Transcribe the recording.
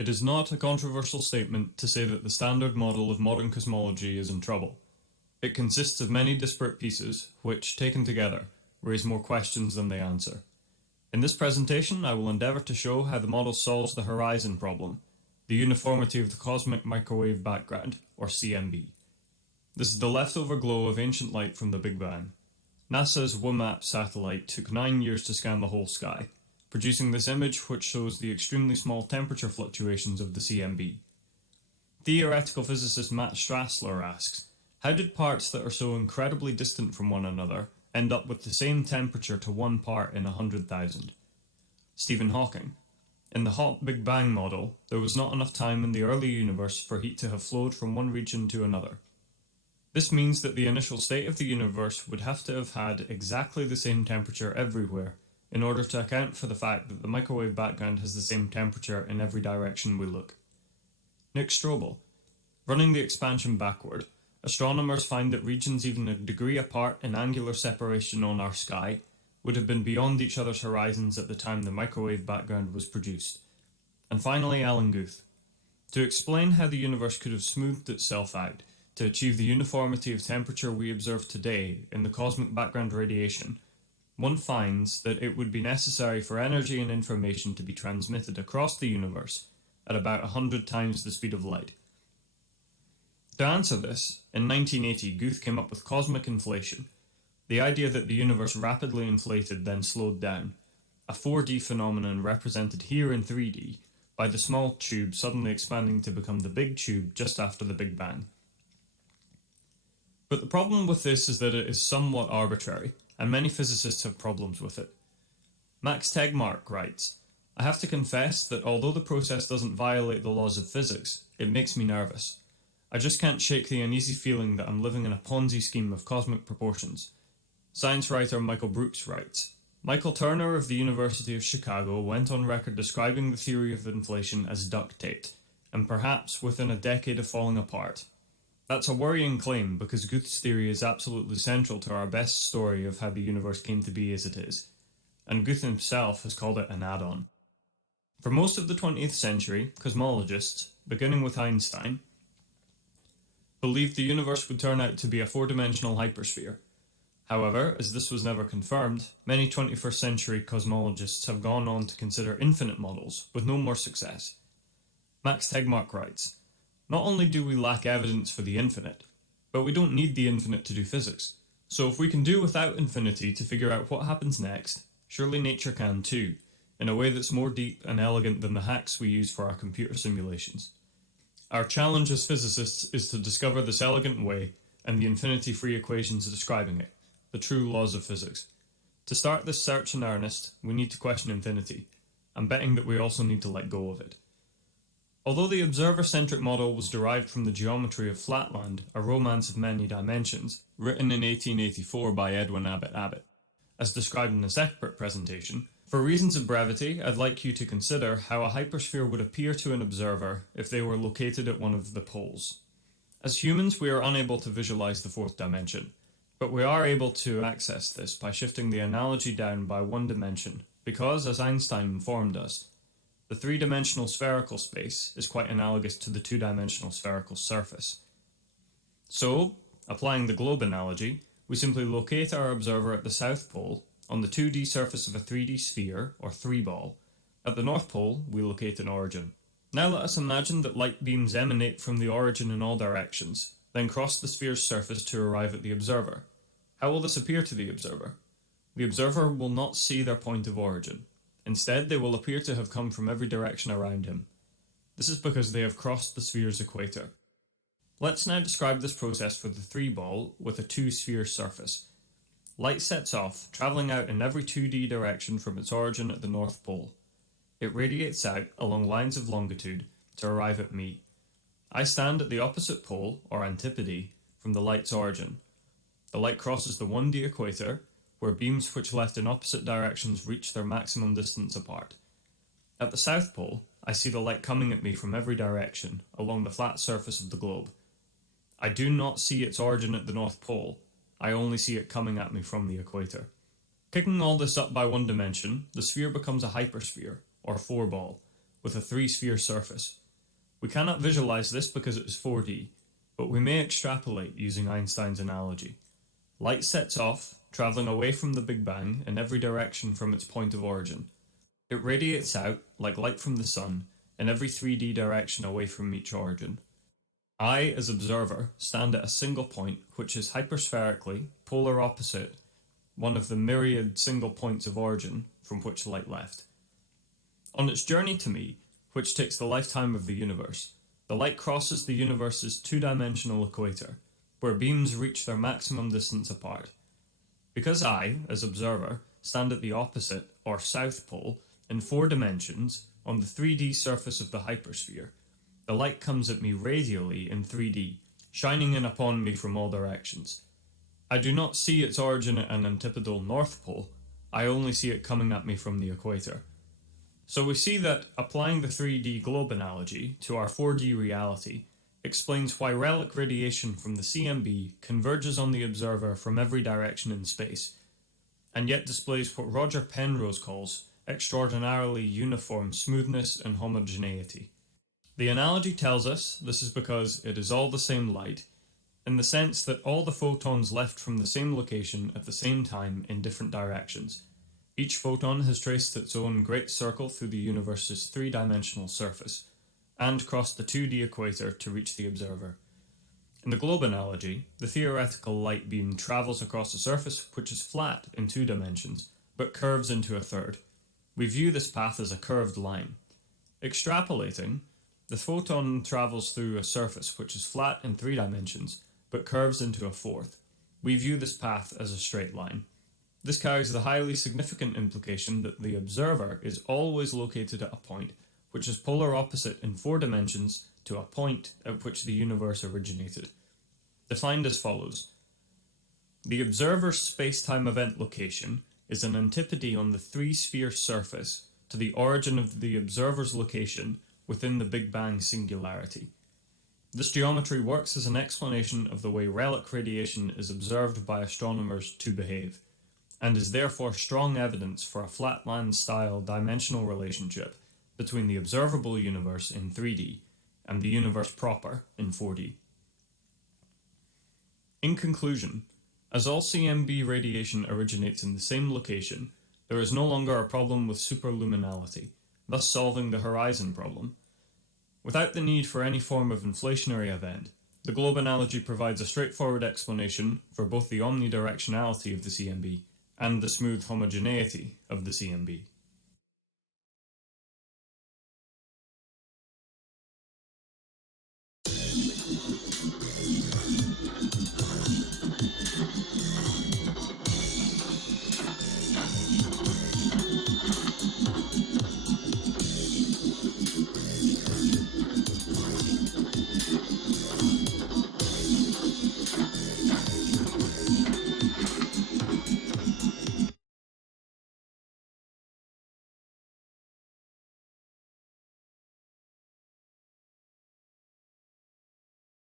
It is not a controversial statement to say that the standard model of modern cosmology is in trouble. It consists of many disparate pieces, which, taken together, raise more questions than they answer. In this presentation, I will endeavour to show how the model solves the horizon problem, the uniformity of the cosmic microwave background, or CMB. This is the leftover glow of ancient light from the Big Bang. NASA's WMAP satellite took 9 years to scan the whole sky, producing this image which shows the extremely small temperature fluctuations of the CMB. Theoretical physicist Matt Strassler asks, how did parts that are so incredibly distant from one another end up with the same temperature to 1 part in 100,000? Stephen Hawking. In the hot Big Bang model, there was not enough time in the early universe for heat to have flowed from one region to another. This means that the initial state of the universe would have to have had exactly the same temperature everywhere in order to account for the fact that the microwave background has the same temperature in every direction we look. Nick Strobel. Running the expansion backward, astronomers find that regions even a degree apart in angular separation on our sky would have been beyond each other's horizons at the time the microwave background was produced. And finally, Alan Guth. To explain how the universe could have smoothed itself out to achieve the uniformity of temperature we observe today in the cosmic background radiation, one finds that it would be necessary for energy and information to be transmitted across the universe at about 100 times the speed of light. To answer this, in 1980 Guth came up with cosmic inflation, the idea that the universe rapidly inflated then slowed down, a 4D phenomenon represented here in 3D by the small tube suddenly expanding to become the big tube just after the Big Bang. But the problem with this is that it is somewhat arbitrary, and many physicists have problems with it. Max Tegmark writes, I have to confess that although the process doesn't violate the laws of physics, it makes me nervous. I just can't shake the uneasy feeling that I'm living in a Ponzi scheme of cosmic proportions. Science writer Michael Brooks writes, Michael Turner of the University of Chicago went on record describing the theory of inflation as duct-taped, and perhaps within a decade of falling apart. That's a worrying claim because Guth's theory is absolutely central to our best story of how the universe came to be as it is, and Guth himself has called it an add-on. For most of the 20th century, cosmologists, beginning with Einstein, believed the universe would turn out to be a four-dimensional hypersphere. However, as this was never confirmed, many 21st century cosmologists have gone on to consider infinite models, with no more success. Max Tegmark writes, not only do we lack evidence for the infinite, but we don't need the infinite to do physics. So if we can do without infinity to figure out what happens next, surely nature can too, in a way that's more deep and elegant than the hacks we use for our computer simulations. Our challenge as physicists is to discover this elegant way and the infinity-free equations describing it, the true laws of physics. To start this search in earnest, we need to question infinity. I'm betting that we also need to let go of it. Although the Observer-Centric Model was derived from the geometry of Flatland, a romance of many dimensions, written in 1884 by Edwin Abbott, as described in a separate presentation, for reasons of brevity, I'd like you to consider how a hypersphere would appear to an observer if they were located at one of the poles. As humans, we are unable to visualize the fourth dimension, but we are able to access this by shifting the analogy down by one dimension, because, as Einstein informed us, the three-dimensional spherical space is quite analogous to the two-dimensional spherical surface. So, applying the globe analogy, we simply locate our observer at the South Pole on the 2D surface of a 3D sphere, or 3-ball. At the North Pole, we locate an origin. Now let us imagine that light beams emanate from the origin in all directions, then cross the sphere's surface to arrive at the observer. How will this appear to the observer? The observer will not see their point of origin. Instead, they will appear to have come from every direction around him. This is because they have crossed the sphere's equator. Let's now describe this process for the 3-ball with a 2-sphere surface. Light sets off, travelling out in every 2D direction from its origin at the North Pole. It radiates out along lines of longitude to arrive at me. I stand at the opposite pole, or antipode, from the light's origin. The light crosses the 1D equator, where beams which left in opposite directions reach their maximum distance apart. At the South Pole, I see the light coming at me from every direction, along the flat surface of the globe. I do not see its origin at the North Pole, I only see it coming at me from the equator. Kicking all this up by one dimension, the sphere becomes a hypersphere, or 4-ball, with a three-sphere surface. We cannot visualize this because it is 4D, but we may extrapolate using Einstein's analogy. Light sets off, traveling away from the Big Bang in every direction from its point of origin. It radiates out, like light from the sun, in every 3D direction away from each origin. I, as observer, stand at a single point which is hyperspherically, polar opposite, one of the myriad single points of origin from which light left. On its journey to me, which takes the lifetime of the universe, the light crosses the universe's two-dimensional equator, where beams reach their maximum distance apart. Because I, as observer, stand at the opposite, or south pole, in 4 dimensions, on the 3D surface of the hypersphere, the light comes at me radially in 3D, shining in upon me from all directions. I do not see its origin at an antipodal north pole, I only see it coming at me from the equator. So we see that applying the 3D globe analogy to our 4D reality explains why relic radiation from the CMB converges on the observer from every direction in space, and yet displays what Roger Penrose calls extraordinarily uniform smoothness and homogeneity. The analogy tells us this is because it is all the same light, in the sense that all the photons left from the same location at the same time in different directions. Each photon has traced its own great circle through the universe's three-dimensional surface, and crossed the 2D equator to reach the observer. In the globe analogy, the theoretical light beam travels across a surface which is flat in 2 dimensions, but curves into a third. We view this path as a curved line. Extrapolating, the photon travels through a surface which is flat in 3 dimensions, but curves into a fourth. We view this path as a straight line. This carries the highly significant implication that the observer is always located at a point which is polar opposite in 4 dimensions to a point at which the universe originated. Defined as follows. The observer's space-time event location is an antipode on the 3-sphere surface to the origin of the observer's location within the Big Bang singularity. This geometry works as an explanation of the way relic radiation is observed by astronomers to behave, and is therefore strong evidence for a Flatland-style dimensional relationship between the observable universe in 3D and the universe proper in 4D. In conclusion, as all CMB radiation originates in the same location, there is no longer a problem with superluminality, thus solving the horizon problem. Without the need for any form of inflationary event, the globe analogy provides a straightforward explanation for both the omni-directionality of the CMB and the smooth homogeneity of the CMB.